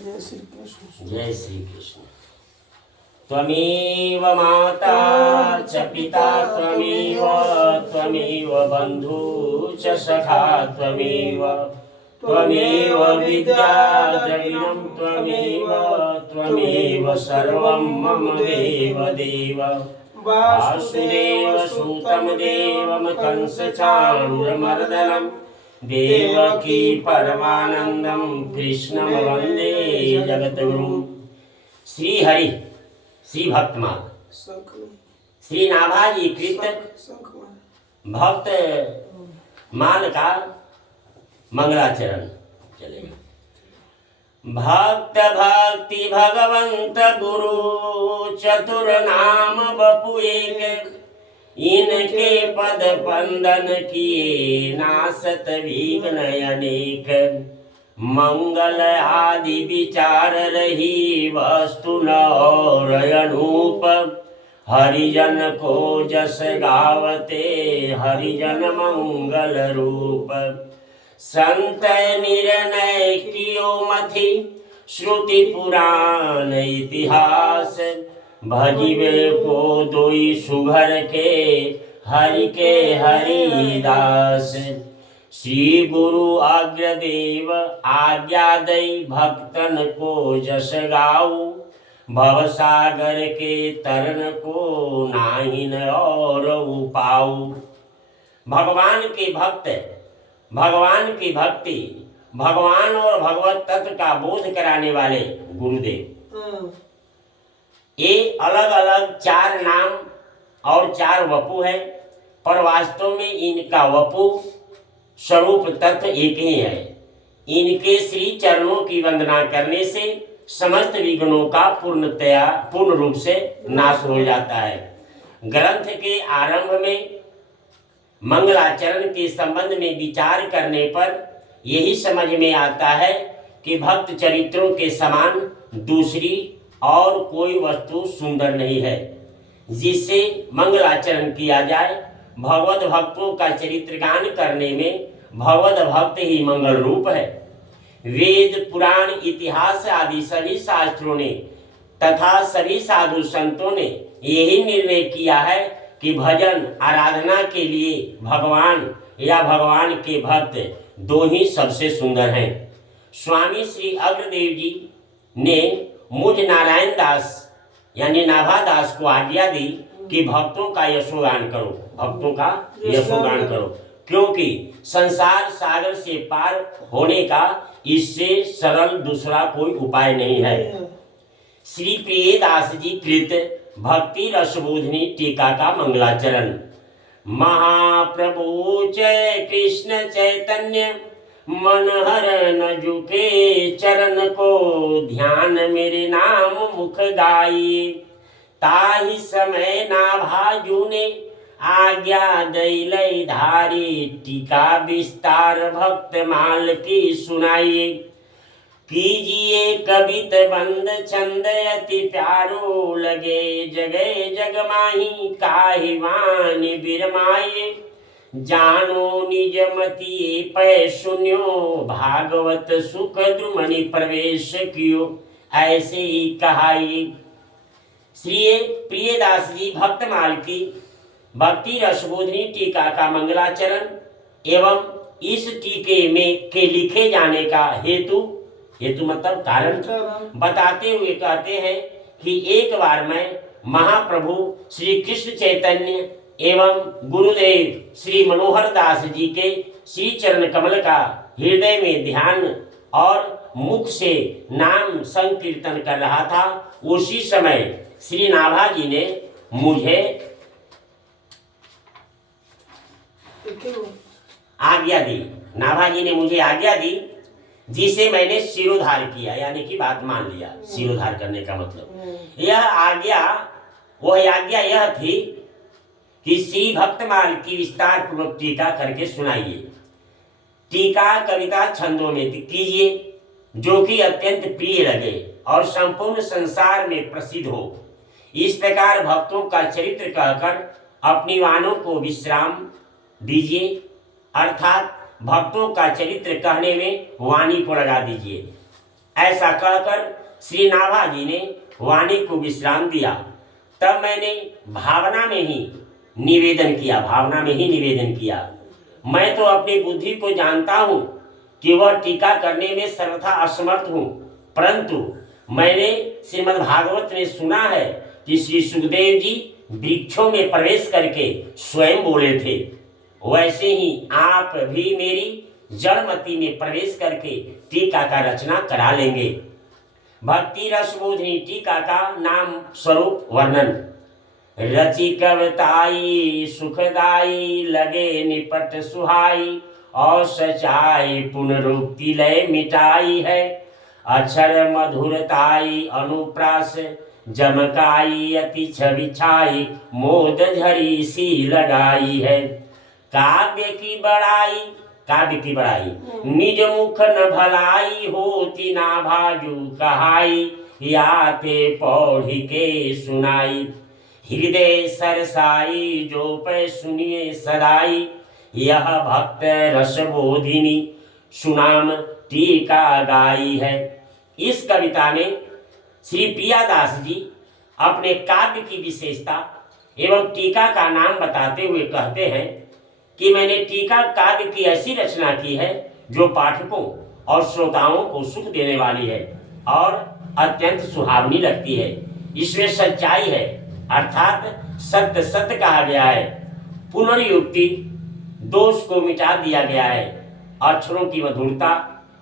जय श्री कृष्ण। जय श्री कृष्ण। त्वमेव माता च पिता त्वमेव, त्वमेव बन्धु च सखा त्वमेव, त्वमेव विद्या द्रविणं त्वमेव, त्वमेव सर्वं मम देव देव। वासुदेव सुतं देवं कंसचाणूरमर्दनं, देवकी परमानंदं कृष्णं वंदे जगद्गुरुं। श्री हरि श्री भक्तमाल श्री नाभाजी कृत भक्त माल का मंगलाचरण चलेगा। भक्त भक्ति भगवंत गुरु चतुर नाम बपु एक, इनके पद पंदन किए नासत विघ्न अनेक। मंगल आदि विचार रही वस्तु न और अनूप, हरिजन को जस गावते हरिजन मंगल रूप। संत निर्णय कियो मथि श्रुति पुराण इतिहास, भजिवे को दोई सुघर के हरि के हरिदास। श्री गुरु अग्रदेव आज्ञा दई भक्तन को जस गाऊ, भवसागर के तरन को नाहिन और उपाऊ। भगवान के भक्त, भगवान की भक्ति, भगवान और भगवत तत्व का बोध कराने वाले गुरुदेव, ये अलग अलग चार नाम और चार वपु है, पर वास्तव में इनका वपु स्वरूप तत्व एक ही है। इनके श्री चरणों की वंदना करने से समस्त विघ्नों का पूर्ण रूप से नाश हो जाता है। ग्रंथ के आरंभ में मंगलाचरण के संबंध में विचार करने पर यही समझ में आता है कि भक्त चरित्रों के समान दूसरी और कोई वस्तु सुंदर नहीं है जिससे मंगलाचरण किया जाए। भगवत भक्तों का चरित्र गान करने में भगवत भक्त ही मंगल रूप है। वेद पुराण इतिहास आदि सभी शास्त्रों ने तथा सभी साधु संतों ने यही निर्णय किया है कि भजन आराधना के लिए भगवान या भगवान के भक्त दो ही सबसे सुंदर हैं। स्वामी श्री अग्रदेव जी ने मुझ नारायण दास यानी नाभादास को आज्ञा दी कि भक्तों का यशोगान करो, भक्तों का यशोगान करो, क्योंकि संसार सागर से पार होने का इससे सरल दूसरा कोई उपाय नहीं है। श्री प्रियदास जी कृत भक्ति रसबोधिनी टीका का मंगलाचरण। महाप्रभु जय कृष्ण चैतन्य, मन हर न झुके चरण को, ध्यान मेरे नाम मुख गाई। ताहि समय नाभाजू ने आज्ञा दैलई धारी, टीका विस्तार भक्त माल की सुनाई। कीजिए कवित बंद छंद अति प्यारो, लगे जगे जग माही काहि वाणी बिरमाए। जानो निज मति पै सुन्यो, भागवत सुख द्रुमणि प्रवेश कियो, ऐसे ही कहाई। श्री प्रियदास जी भक्तमाल की भक्ति रसबोधिनी टीका का मंगलाचरण एवं इस टीके में के लिखे जाने का हेतु मतलब कारण बताते हुए कहते हैं कि एक बार मैं महाप्रभु श्री कृष्ण चैतन्य एवं गुरुदेव श्री मनोहर दास जी के श्री चरण कमल का हृदय में ध्यान और मुख से नाम संकीर्तन कर रहा था। उसी समय श्री नाभाजी ने मुझे आज्ञा दी, नाभाजी ने मुझे आज्ञा दी, जिसे मैंने शिरोधार किया, यानी कि बात मान लिया। शिरोधार करने का मतलब यह आज्ञा यह थी कि श्री भक्तमाल की विस्तार पूर्वक टीका करके सुनाइए। टीका कविता छंदों में कीजिए जो कि अत्यंत प्रिय लगे और संपूर्ण संसार में प्रसिद्ध हो। इस प्रकार भक्तों का चरित्र कहकर अपनी वाणों को विश्राम दीजिए, अर्थात भक्तों का चरित्र कहने में वाणी को लगा दीजिए। ऐसा कहकर श्री नाभाजी ने वाणी को विश्राम दिया। तब मैंने भावना में ही निवेदन किया। मैं तो अपनी बुद्धि को जानता हूँ कि वह टीका करने में सर्वथा असमर्थ हूँ, परंतु मैंने श्रीमद् भागवत में सुना है कि श्री सुखदेव जी वृक्षों में प्रवेश करके स्वयं बोले थे, वैसे ही आप भी मेरी जड़मती में प्रवेश करके टीका का रचना करा लेंगे। भक्ति रसबोधिनी टीका का नाम स्वरूप वर्णन। रचि कविताई सुखदाई लगे निपट सुहाई, और सचाई पुनरुक्ति लय मिटाई है। अक्षर मधुरताई अनुप्रास जमकाई अति छवि छाई, मोद झरी सी लगाई है। काव्य की बड़ाई निज मुख न भलाई, होती ना भाजू कहाई, याते पौढ़ी के सुनाई। हृदय सरसाई जो पे सुनिए सदाई, यह भक्त रसबोधिनी सुनाम टीका गाई है। इस कविता में श्री प्रियादास जी अपने काव्य की विशेषता एवं टीका का नाम बताते हुए कहते हैं कि मैंने टीका काव्य की ऐसी रचना की है जो पाठकों और श्रोताओं को सुख देने वाली है और अत्यंत सुहावनी लगती है। इसमें सच्चाई है, अर्थात सत्य सत्य कहा गया है। पुनर्युक्ति दोष को मिटा दिया गया है। अक्षरों की मधुरता,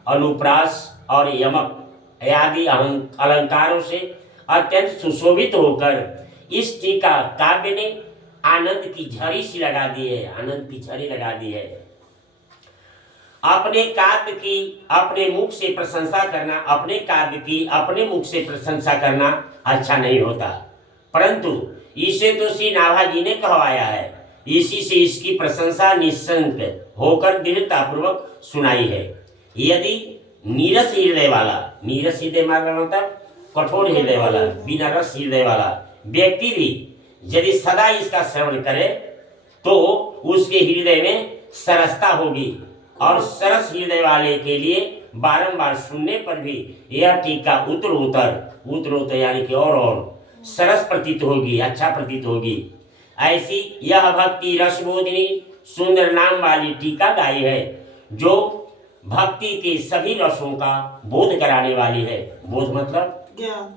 अनुप्रास और यमक आदि अलंकारों से अत्यंत सुशोभित होकर इस टीका काव्य ने आनंद की झरी सी लगा दी है। अपने काव्य की अपने मुख से प्रशंसा करना अच्छा नहीं होता, परंतु इसे तो श्री नाभाजी ने कहवाया है, इसी से इसकी प्रशंसा निस्संक होकर दृढ़ता पूर्वक सुनाई है। यदि नीरस हृदय मतलब कठोर हृदय वाला, बिना रस हृदय वाला व्यक्ति भी यदि सदा इसका श्रवण करे तो उसके हृदय में सरसता होगी, और सरस हृदय वाले के लिए बारंबार सुनने पर भी यह टीका उत्तरोत्तर यानी कि और सरस प्रतीत होगी, अच्छा प्रतीत होगी। ऐसी यह भक्ति रसबोधिनी सुंदर नाम वाली टीका गाई है, जो भक्ति के सभी रसों का बोध कराने वाली है। बोध मतलब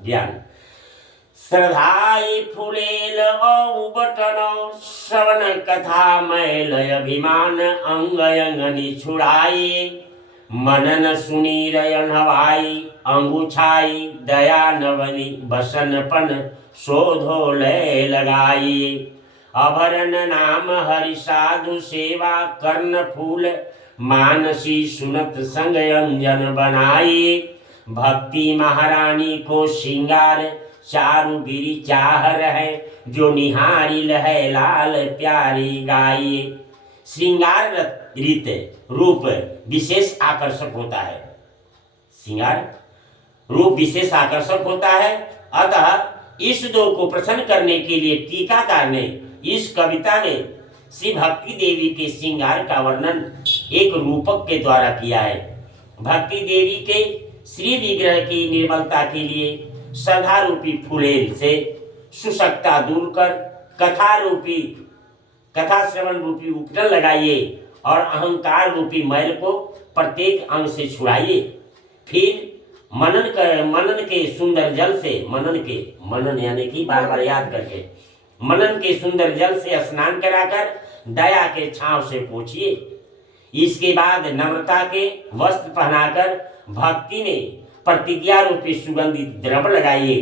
ज्ञान। श्रद्धाई फुलेल बटन श्रवण कथा मैल अभिमान, अंग अंगनी छुड़ाई मनन सुनी रयन हवाई, अंगुछाई दया नवनी बसनपन शोधो लय लगाई। अभरण नाम हरि साधु सेवा कर्ण फूल, मानसी सुनत संग अंजन बनाई। भक्ति महारानी को श्रृंगार चारु गिरी चाह रहे, जो निहारी लहे लाल प्यारी गाई। श्रृंगार रीत रूप विशेष आकर्षक होता है। अतः इस दो को प्रसन्न करने के लिए टीकाकार ने इस कविता में श्री भक्ति देवी के श्रृंगार का वर्णन एक रूपक के द्वारा किया है। भक्ति देवी के श्री विग्रह की निर्मलता के लिए श्रद्धा रूपी फूलेल से सुशक्ता दूर कर कथा श्रवण रूपी उपटन लगाइए और अहंकार रूपी मैल को प्रत्येक अंग से छुड़ाइए। फिर मनन के सुंदर जल से मनन यानी कि बार बार याद करके मनन के सुंदर जल से स्नान कराकर दया के छांव से पोछिए। इसके बाद नम्रता के वस्त्र पहनाकर भक्ति में प्रतिज्ञा रूपी सुगंधित द्रव्य लगाइए।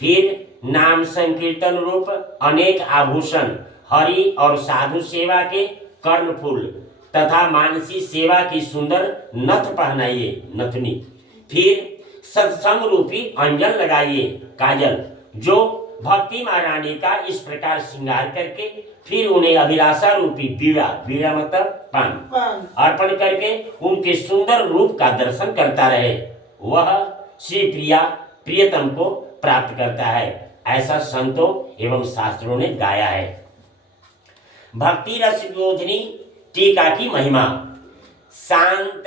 फिर नाम संकीर्तन रूप अनेक आभूषण, हरि और साधु सेवा के कर्णफूल तथा मानसी सेवा की सुंदर नथ पहनाइए, नथनी। फिर सत्संग रूपी अंजन लगाइए, काजल, जो भक्ति महारानी का इस प्रकार श्रृंगार करके फिर उन्हें अभिलाषा रूपी बीड़ा मतलब पान अर्पण करके उनके सुंदर रूप का दर्शन करता रहे, वह श्री प्रियतम को प्राप्त करता है। ऐसा संतों एवं शास्त्रों ने गाया है। भक्ति रसबोधिनी टीका की महिमा। शांत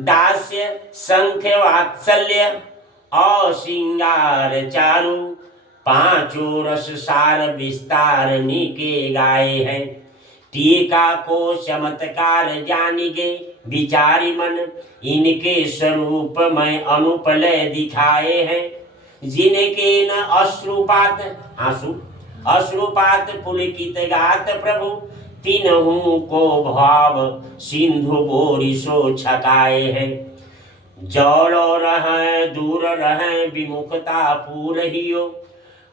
दास्य संख्य वात्सल्य और श्रृंगार चारु, पांचों रस सार विस्तार निके गाए हैं। टीका को चमत्कार जानिगे विचारी मन, इनके स्वरूप में अनुपलय दिखाए हैं। जिनके न अश्रुपात अश्रुपात पुलकित गात प्रभु, तीनों को भाव सिंधु बोरिशो छकाए हैं। जौलो रहे दूर रहे विमुखता पूरहियो,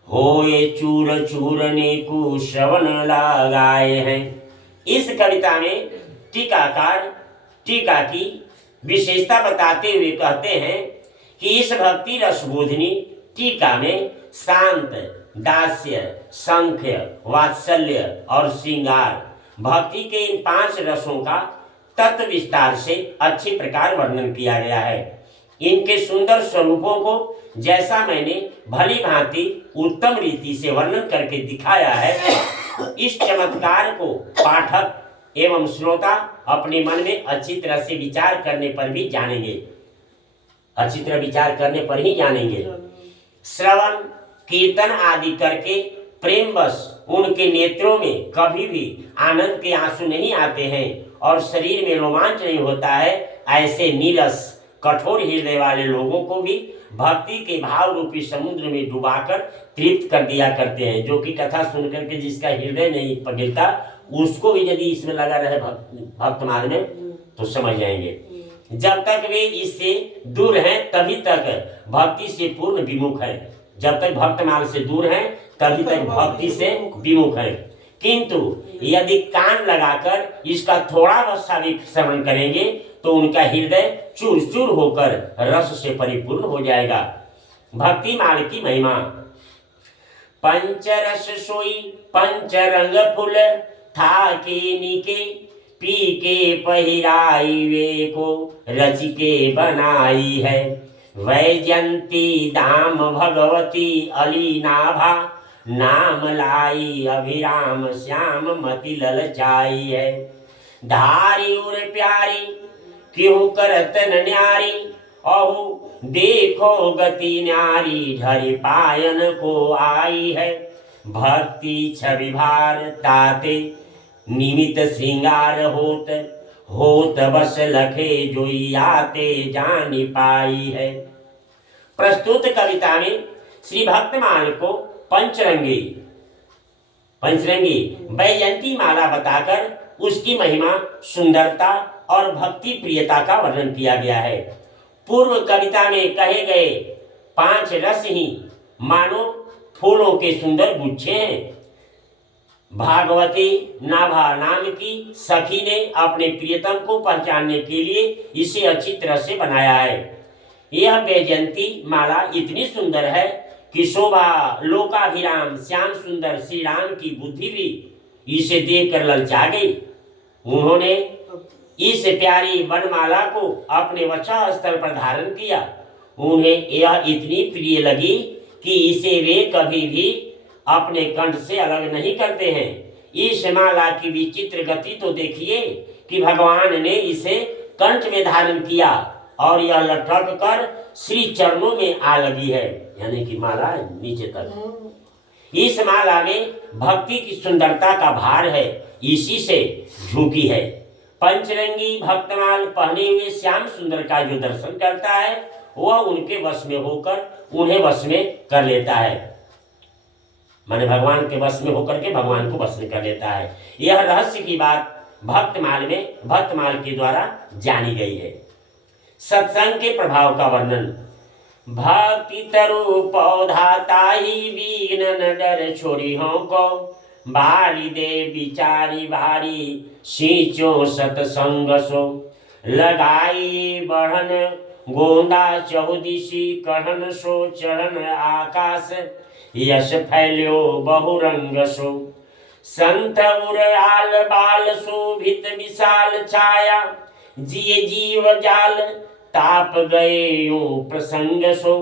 होए चूर चूरने को श्रवण लगाए हैं। इस कविता में टीकाकार टीका की विशेषता बताते हुए कहते हैं कि इस भक्ति रसबोधिनी टीका में शांत, दास्य, संख्य, वात्सल्य और श्रृंगार भक्ति के इन 5 रसों का तत्व विस्तार से अच्छी प्रकार वर्णन किया गया है। इनके सुंदर स्वरूपों को जैसा मैंने भली भांति उत्तम रीति से वर्णन करके दिखाया है, इस चमत्कार को पाठक एवं श्रोता अपने मन में अच्छी तरह से विचार करने पर भी जानेंगे, अच्छी तरह विचार करने पर ही जानेंगे। श्रवण कीर्तन आदि करके प्रेमवश उनके नेत्रों में कभी भी आनंद के आंसू नहीं आते हैं और शरीर में रोमांच नहीं होता है, ऐसे नीरस कठोर हृदय वाले लोगों को भी भक्ति के भाव रूपी समुद्र में डुबाकर तृप्त कर दिया करते हैं। जो कि कथा सुनकर के जिसका हृदय नहीं पिघलता, उसको भी यदि इसमें लगा रहे भक्त मार्ग में तो समझ जाएंगे। जब तक वे इससे दूर हैं तभी तक भक्ति से पूर्ण विमुख है। जब तक भक्त मार्ग से दूर हैं तभी तक भक्ति से विमुख है। किंतु यदि कान लगाकर इसका थोड़ा सा भी श्रवण करेंगे तो उनका हृदय चूर चूर होकर रस से परिपूर्ण हो जाएगा। भक्ति मार्ग की महिमा। पंचरस सोई पंचरंग फूल, था के निके पी के पहिराई वे को रच के बनाई है। वैजंती दाम भगवती अली नाभा, नाम लाई अभिराम श्याम मति ललचाई है। धारी उर प्यारी क्यों करत न न्यारी, अहु देखो गति न्यारी ढरी पायन को आई है। भक्ति छवि भार ताते निमित श्रृंगार होत बस लखे जोई आते जानी पाई है। प्रस्तुत कविता में श्री भक्तमाल को पंचरंगी वैजयंती माला बताकर उसकी महिमा, सुंदरता और भक्ति प्रियता का वर्णन किया गया है। पूर्व कविता में कहे गए 5 रस ही मानो फूलों के सुंदर गुच्छे हैं। भागवती नाभा नाम की सखी ने अपने प्रियतम को पहचानने के लिए इसे अच्छी तरह से बनाया है। यह वैजयंती माला इतनी सुंदर है कि शोभा लोकाभिराम श्याम सुंदर श्री राम की बुद्धि भी इसे देखकर ललचा गई। उन्होंने इस प्यारी वनमाला को अपने वक्षा स्थल पर धारण किया। उन्हें यह इतनी प्रिय लगी कि इसे वे कभी भी अपने कंठ से अलग नहीं करते हैं। इस माला की विचित्र गति तो देखिए कि भगवान ने इसे कंठ में धारण किया और यह लटक कर श्री चरणों में आ लगी है, यानी कि माला नीचे तक। इस माला में भक्ति की सुंदरता का भार है, इसी से झुकी है। पंचरंगी भक्तमाल पहने हुए श्याम सुंदर का जो दर्शन करता है वह उनके वश में होकर उन्हें वश में कर लेता है, माने भगवान के वश में होकर के भगवान को वश में कर लेता है। यह रहस्य की बात भक्तमाल के द्वारा जानी गई है। सत्संग के प्रभाव का वर्णन। भक्ति तरु पौधा ताही विघ्न न डर छोड़ी हो को, बारी दे विचारी बारी सींचो सतसंग सो। लगाई बढ़न गोंदा चौदिशी कहन सो, चढ़न आकाश यश फैल्यो बहुरंग सो। संत उर आल बाल शोभित विशाल छाया, जिये जीव जाल ताप गए यूं प्रसंग सो।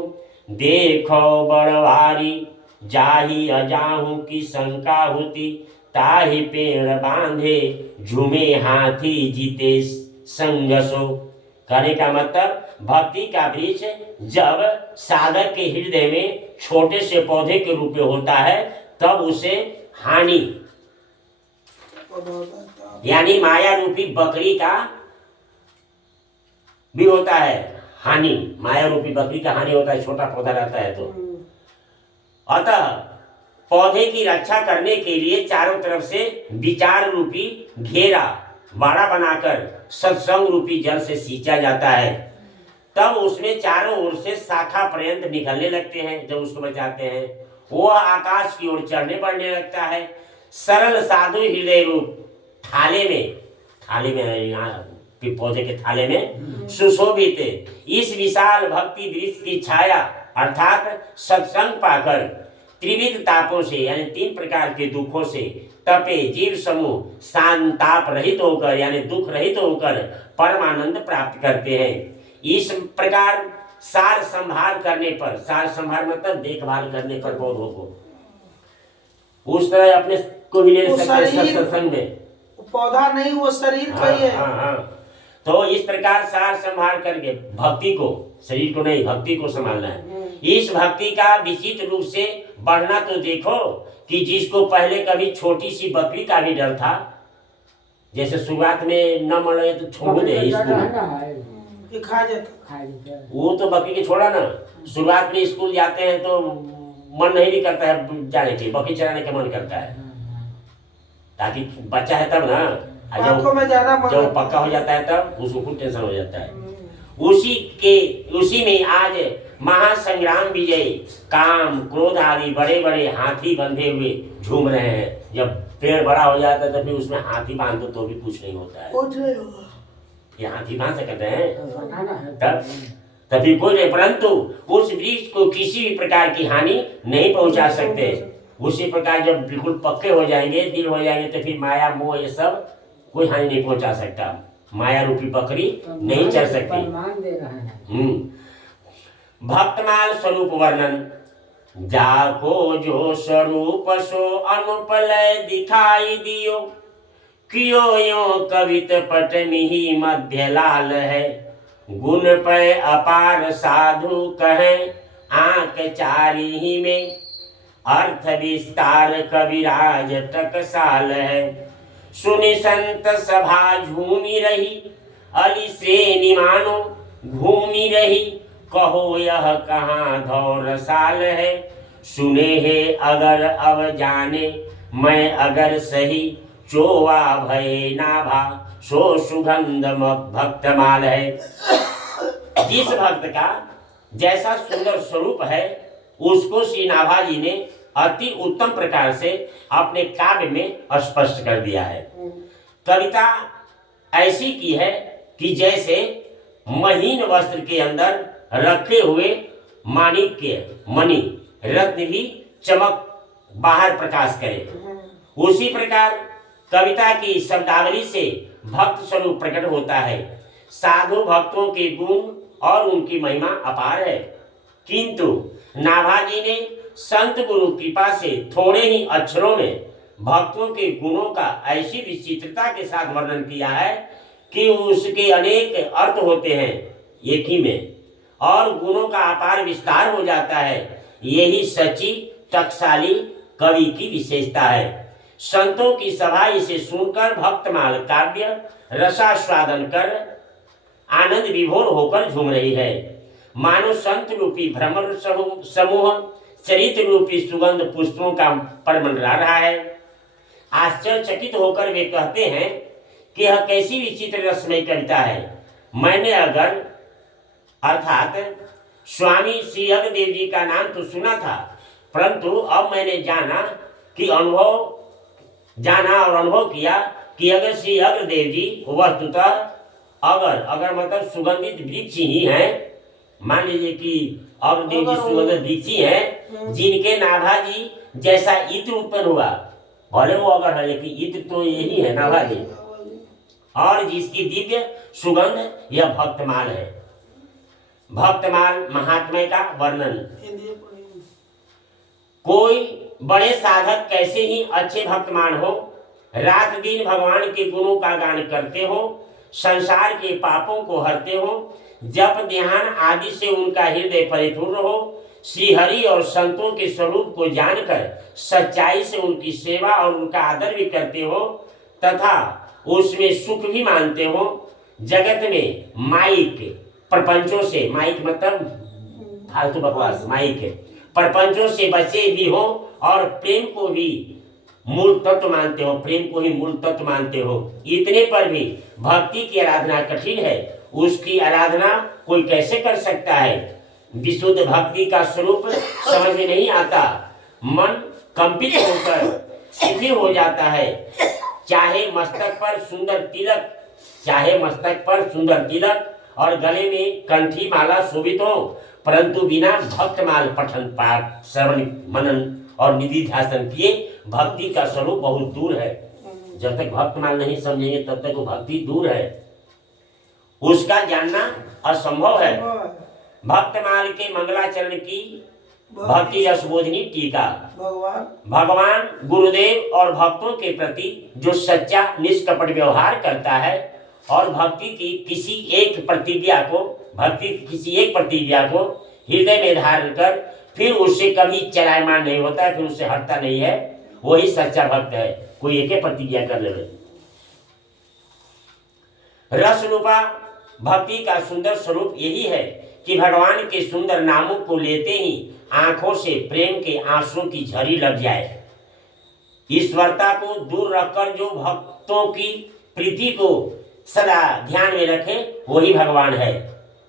देखो बड़वारी जाही अजाहू की शंका होती, ताही पेड़ बांधे झूमे हाथी जीते संग सो। कहने का मतलब भक्ति का वृक्ष जब साधक के हृदय में छोटे से पौधे के रूप में होता है तब उसे हानि यानी माया रूपी बकरी का भी होता है हानि, माया रूपी बकरी का हानि होता है, छोटा पौधा रहता है तो। अतः पौधे की रक्षा करने के लिए चारों तरफ से विचार रूपी घेरा बाड़ा बनाकर सत्संग रूपी जल से सींचा जाता है, तब उसमें चारों ओर से शाखा पर्यंत निकलने लगते हैं। जब उसको बचाते हैं वो आकाश की ओर चढ़ने बढ़ने लगता है। सरल साधु हृदय रूप थाले में यहाँ पौधे के थाले में सुशोभित इस विशाल भक्ति वृक्ष की छाया अर्थात सत्संग पाकर त्रिविध तापों से यानी 3 प्रकार के दुखों से तपे जीव समूह शांताप रहित होकर यानी दुख रहित होकर परमानंद प्राप्त करते हैं। इस प्रकार सार संभाल करने पर, सार संभाल मतलब देखभाल करने पर पौधों को उस तरह अपने को भी ले सकते सत्संग में, पौधा नहीं वो शरीर का ही है। तो इस प्रकार सार संभाल करके भक्ति को, शरीर को नहीं भक्ति को संभालना है। इस भक्ति का विचित्र रूप से बढ़ना तो देखो कि जिसको पहले कभी छोटी सी बकरी का भी डर था, जैसे शुरुआत में न मरे तो छोड़ दे इसको खा जाता, वो तो बकरी के छोड़ा ना। शुरुआत में स्कूल जाते हैं तो मन नहीं करता है जाने के, बकरी चराने का मन करता है ताकि बच्चा है तब ना, जब पक्का हो जाता है तब उसको कुछ टेंशन हो जाता है। उसी में आज महासंग्राम विजयी काम क्रोध आदि बड़े बड़े हाथी बंधे हुए झूम रहे हैं। जब पेड़ बड़ा हो जाता है तो फिर उसमें हाथी बांध दो तो भी कुछ नहीं होता है, ये हाथी बांध सकते हैं तभी कोई नहीं, परंतु उस वृक्ष को किसी भी प्रकार की हानि नहीं पहुंचा सकते। उसी प्रकार जब बिल्कुल पक्के हो जाएंगे, दिल हो जाएंगे तो फिर माया मोह ये सब कोई हानि नहीं पहुंचा सकता। माया रूपी बकरी नहीं चल सकती। भक्तमाल स्वरूप वर्णन जाको जो स्वरूप सो अनुपलय दिखाई दियो, कियो यो कवित पट मिहि मध्य लाल है, गुण पे अपार साधु कहे आंक चारी ही में, अर्थ विस्तार कविराज टकसाल है। सुनि संत सभा झूमी रही, अली से निमानो घूमी रही, कहो यह कहाँ धौर साल है, सुने है अगर अब जाने मैं अगर सही, चोवा भय नाभा सो सुगंध भक्तमाल है। जिस भक्त का जैसा सुंदर स्वरूप है उसको श्री नाभा जी ने अति उत्तम प्रकार से अपने काव्य में स्पष्ट कर दिया है। कविता ऐसी की है कि जैसे महीन वस्त्र के अंदर रखे हुए माणिक्य मणि रत्न भी चमक बाहर प्रकाश करे, उसी प्रकार कविता की शब्दावली से भक्त स्वरूप प्रकट होता है। साधु भक्तों के गुण और उनकी महिमा अपार है, किंतु नाभाजी ने संत गुरु कृपा से थोड़े ही अक्षरों में भक्तों के गुणों का ऐसी विचित्रता के साथ वर्णन किया है कि उसके अनेक अर्थ होते हैं एक ही में, और गुणों का अपार विस्तार हो जाता है। यही सच्ची टकसाली कवि की विशेषता है। संतों की सभा इसे सुनकर भक्तमाल काव्य रसास्वादन कर आनंद विभोर होकर झूम रही है। मानो संत रूपी भ्रमर समूह चरित्र रूपी सुगंध पुष्पों का पर मंडरा रहा है। आश्चर्यचकित होकर वे कहते हैं कि यह कैसी विचित्र रसमय कविता है। मैंने अगर अर्थात स्वामी श्री अग्रदेव जी का नाम तो सुना था, परंतु अब मैंने जाना और अनुभव किया कि अगर श्री अग्रदेव जी वस्तुतः अगर मतलब सुगंधित वृक्ष ही हैं, मान लीजिए कि अग्रदेव जी सुगंधित वृक्ष ही हैं, जिनके नाभा जी जैसा इत्र उत्पन्न हुआ, भले वो अगर है लेकिन इत्र तो यही है नाभा जी, और जिसकी दिव्य सुगंध यह भक्तमाल है। भक्तमाल महात्म्य का वर्णन। कोई बड़े साधक कैसे ही अच्छे भक्तमान हो, रात दिन भगवान के गुणों का गान करते हो, संसार के पापों को हरते हो, जप ध्यान आदि से उनका हृदय परिपूर्ण हो, श्री हरि और संतों के स्वरूप को जानकर सच्चाई से उनकी सेवा और उनका आदर भी करते हो तथा उसमें सुख भी मानते हो। जगत में माइक प्रपंचों से, माइक मतलब फालतू बकवास, माइक प्रपंचों से बचे भी हो और प्रेम को भी मूल तत्व मानते हो, प्रेम को ही मूल तत्व मानते हो। इतने पर भी भक्ति की आराधना कठिन है, उसकी आराधना कोई कैसे कर सकता है? विशुद्ध भक्ति का स्वरूप समझ में नहीं आता, मन कंपित होकर शिथिल हो जाता है। चाहे मस्तक पर सुंदर तिलक और गले में कंठी माला शोभित हो, परंतु बिना भक्त माल पठन पाठ श्रवण मनन और निधि ध्यान किए भक्ति का स्वरूप बहुत दूर है। जब तक भक्त माल नहीं समझेंगे तब तक वो भक्ति दूर है, उसका जानना असंभव है। भक्त माल के मंगलाचरण की भक्ति रसबोधिनी टीका। भगवान गुरुदेव और भक्तों के प्रति जो सच्चा निष्कपट व्यवहार करता है और भक्ति की किसी एक प्रतिज्ञा को हृदय में धारण कर फिर उससे कभी चलायमान नहीं होता, फिर उससे हटता नहीं है, वही सच्चा भक्त है। कोई एक प्रतिज्ञा कर ले। रसरूपा भक्ति का सुंदर स्वरूप यही है कि भगवान के सुंदर नामों को लेते ही आंखों से प्रेम के आंसुओं की झरी लग जाए। ईश्वरता को दूर रखकर जो भक्तों की प्रीति को सदा ध्यान में रखे वही भगवान है।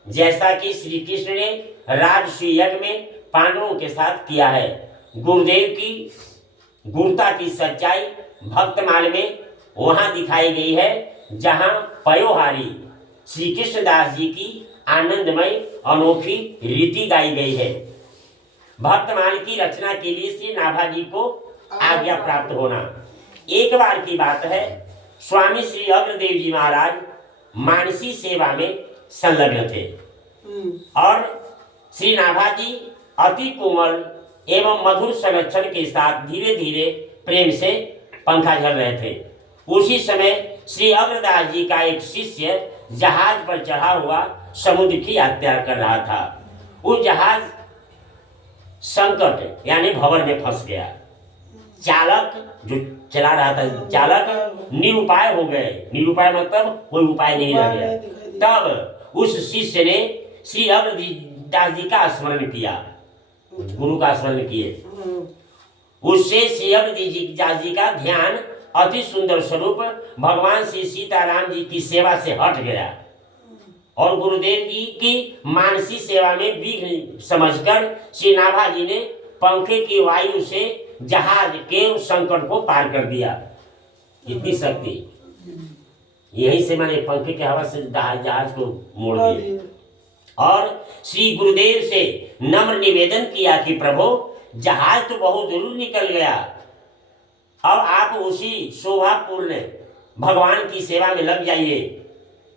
जैसा कि श्री कृष्ण ने राजसूय यज्ञ में पांडवों के साथ किया है। गुरुदेव की गुरुता की सच्चाई भक्तमाल में वहां दिखाई गई है जहां पयोहारी श्री कृष्णदास जी की आनंदमय अनोखी रीति गाई गई है। भक्तमाल की रचना के लिए श्री नाभाजी को आज्ञा प्राप्त होना। एक बार की बात है, स्वामी श्री अग्रदेव जी महाराज मानसी सेवा में संलग्न थे और श्री नाभाजी अति कोमल एवं मधुर संरक्षण के साथ धीरे धीरे प्रेम से पंखा झल रहे थे। उसी समय श्री अग्रदास जी का एक शिष्य जहाज पर चढ़ा हुआ समुद्र की यात्रा कर रहा था। वो जहाज संकट यानी भंवर में फंस गया। चालक जो चला रहा था, चालक निरुपाय हो गए। निरुपाय मतलब कोई उपाय नहीं रह गया। तब उस शिष्य ने श्री अग्रदास जी का स्मरण किया, गुरु का स्मरण किए। उससे श्री अग्रदास जी का ध्यान अति सुंदर स्वरूप भगवान श्री सीताराम जी की सेवा से हट गया और गुरुदेव जी की मानसी सेवा में विघ्न समझकर श्री नाभाजी ने पंखे की वायु से जहाज के संकट को पार कर दिया। इतनी शक्ति, यहीं से मैंने पंखे की हवा से जहाज को मोड़ दिया और श्री गुरुदेव से नम्र निवेदन किया कि प्रभु जहाज तो बहुत दूर निकल गया, अब आप उसी शोभापूर्ण भगवान की सेवा में लग जाइए।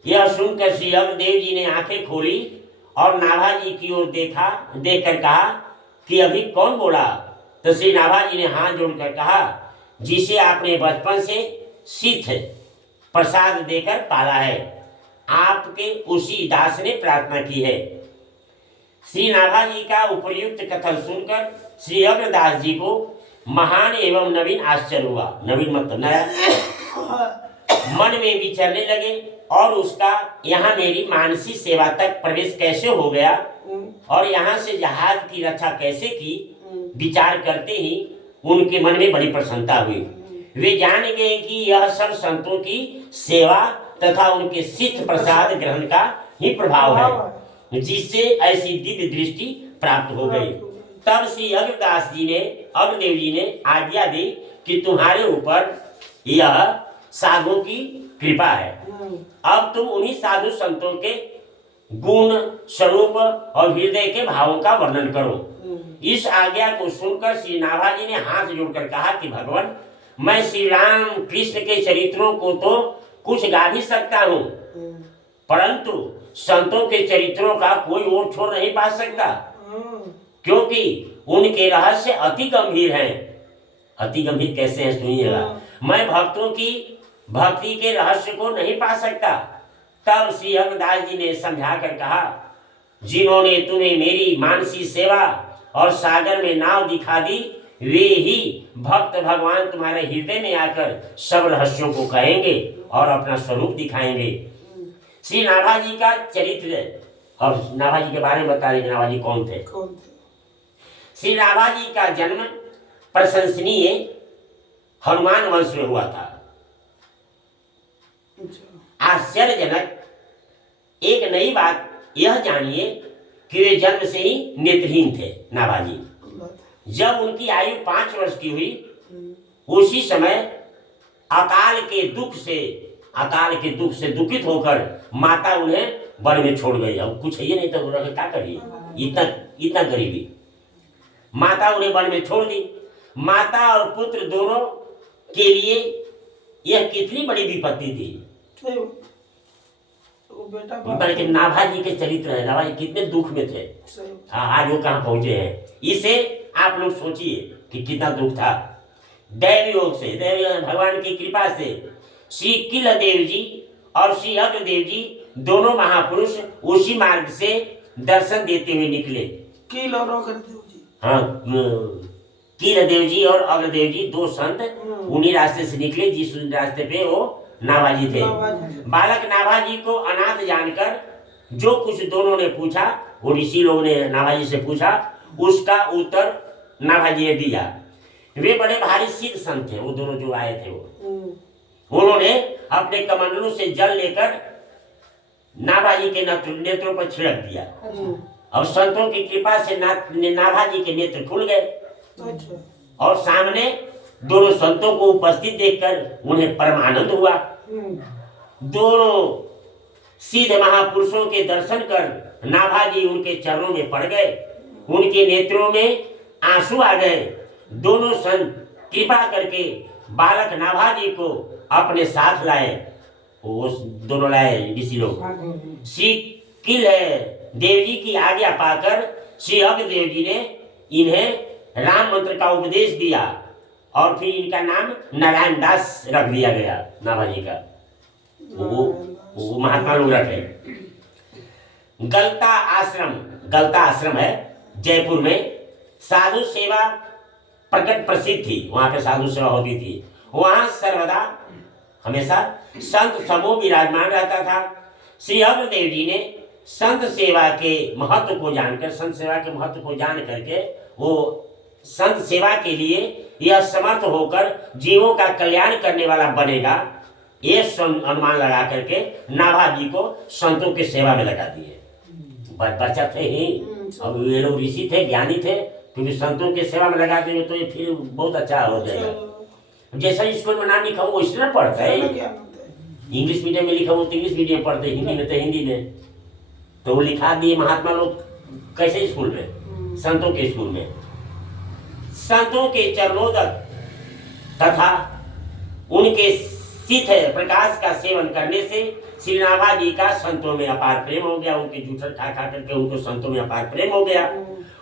यह सुनकर श्री अग्रदेव जी ने आंखें खोली और नाभाजी की ओर देखकर कहा कि अभी कौन बोला? तो श्री नाभाजी ने हाथ जोड़कर कहा, जिसे आपने बचपन से सिद्ध प्रसाद देकर पाला है, आपके उसी दास ने प्रार्थना की है। श्री नाभाजी का उपयुक्त कथन सुनकर श्री अग्रदास जी को महान एवं नवीन आश्चर्य हुआ। नवीन मतलब नया। मन में विचरने लगे और उसका यहाँ मेरी मानसी सेवा तक प्रवेश कैसे हो गया और यहाँ से जहाज की रक्षा कैसे की, विचार करते ही उनके मन में बड़ी प्रसन्नता हुई। वे जान गए कि यह सब संतों की सेवा तथा उनके सिद्ध प्रसाद ग्रहण का ही प्रभाव है, जिससे ऐसी दिव्य दृष्टि प्राप्त हो गई। तब श्री अग्रदेव जी ने आज्ञा दी कि तुम्हारे ऊपर यह साधुओं की कृपा है, अब तुम उन्हीं साधु संतों के गुण स्वरूप और हृदय के भावों का वर्णन करो। इस आज्ञा को सुनकर श्री नाभाजी ने हाथ जोड़कर कहा कि भगवान, मैं श्री राम कृष्ण के चरित्रों को तो कुछ गा भी सकता हूँ, परंतु संतों के चरित्रों का कोई और छोड़ नहीं पा सकता, क्योंकि उनके रहस्य अति गंभीर हैं। अति गंभीर कैसे हैं सुनिएगा। मैं भक्तों की भक्ति के रहस्य को नहीं पा सकता, तब श्री हरदास जी ने समझा कर कहा, जिन्होंने तुम्हें मेरी मानसी सेवा और सागर में नाव दिखा दी, वे ही भक्त भगवान तुम्हारे हृदय में आकर सब रहस्यों को कहेंगे और अपना स्वरूप दिखाएंगे। श्री नाभा जी का चरित्र और नाभा जी के बारे में बता रहे, नाभा जी कौन थे। श्री नाभा जी का जन्म प्रशंसनीय हनुमान वंश में हुआ था। आश्चर्यजनक एक नई बात यह जानिए कि वे जन्म से ही नेत्रहीन थे। नाभा जी जब उनकी आयु 5 वर्ष की हुई, उसी समय अकाल के दुख से दुखित होकर माता उन्हें वन में छोड़ गई। अब कुछ है नहीं तो क्या करिए, इतना गरीबी। माता उन्हें वन में छोड़ दी। माता और पुत्र दोनों के लिए यह कितनी बड़ी विपत्ति थी। बल्कि नाभा जी के चरित्र है, नाभा जी कितने दुख में थे, आज वो कहाँ पहुंचे हैं। इसे आप लोग सोचिए कि कितना दुख था। दैव योग से, भगवान की कृपा से श्री किल देव जी और श्री अग्रदेव जी दोनों महापुरुष उसी मार्ग से दर्शन देते हुए निकले। किल और अग्रदेव जी, हाँ, किल देव जी और अग्रदेव जी 2 संत उन्हीं रास्ते से निकले जिस रास्ते पे वो नाभा जी थे। बालक नाभा जी को अनाथ जानकर जो कुछ दोनों ने पूछा, वो ऋषि लोग ने नाभा जी से पूछा, उसका उत्तर नाभा जी ने दिया। वे बड़े भारी सिद्ध संत थे, वो दोनों जो आए थे। उन्होंने अपने कमंडलों से जल लेकर नाभा जी के नेत्रों पर छिड़क दिया और संतों की कृपा से नाभा जी के नेत्र खुल गए और सामने दोनों संतों को उपस्थित देखकर उन्हें परम आनंद हुआ। दोनों सिद्ध महापुरुषों के दर्शन कर नाभा जी उनके चरणों में पड़ गए। उनके नेत्रों में आंसू आ गए। दोनों संत कृपा करके बालक नाभा जी को अपने साथ लाए। वो दोनों लाए ऋषि लोग। श्री किल देव जी की आज्ञा पाकर श्री अग्रदेव जी ने इन्हें राम मंत्र का उपदेश दिया और फिर इनका नाम नारायण दास रख दिया गया। नाभा जी का वो महात्मा लोग रखे। गलता आश्रम है जयपुर में। साधु सेवा प्रकट प्रसिद्ध थी, वहां पे साधु सेवा होती थी। वहां सर्वदा हमेशा संत समूह विराजमान रहता था। श्री अग्रदेव जी ने संत सेवा के महत्व को जान करके वो संत सेवा के लिए यह समर्थ होकर जीवों का कल्याण करने वाला बनेगा, ये अनुमान लगा करके नाभा जी को संतों की सेवा में लगा दिए। बच्चा थे ही, अब ये लोग ऋषि थे, ज्ञानी थे, क्योंकि संतों की सेवा में लगा देंगे तो ये फिर बहुत अच्छा हो जाएगा। जैसा स्कूल में नाम लिखा वो इसलिए पढ़ता है, इंग्लिश मीडियम में लिखा वो तो इंग्लिश मीडियम पढ़ते, हिंदी में तो हिंदी में, तो वो लिखा दिए महात्मा लोग कैसे स्कूल में, संतों के स्कूल में। संतों के चरणोदक तथा उनके शीत प्रकाश का सेवन करने से श्री नाभा जी का संतों में अपार प्रेम हो गया। उनके जूठर खा करके उनको संतों में अपार प्रेम हो गया।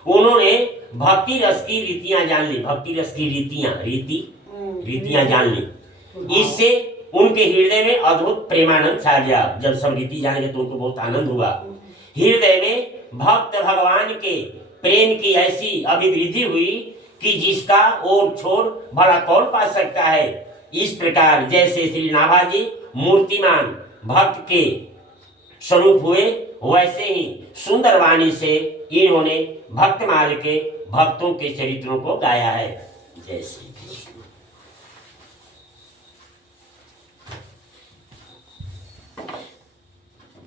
उन्होंने भक्ति रस की रीतियां जान ली, भक्ति रस की रीतियां जान ली। इससे उनके हृदय में अद्भुत प्रेमानंद छा गया। जब सब रीति जान गए तो उनको बहुत आनंद हुआ। हृदय में भक्त भगवान के प्रेम की ऐसी अभिवृद्धि हुई कि जिसका और छोर भला कौन पा सकता है। इस प्रकार जैसे श्री नाभा जी मूर्तिमान भक्त के स्वरूप हुए, वैसे ही सुंदर वाणी से इन्होंने भक्तमाल के भक्तों के चरित्रों को गाया है। जय श्री कृष्ण।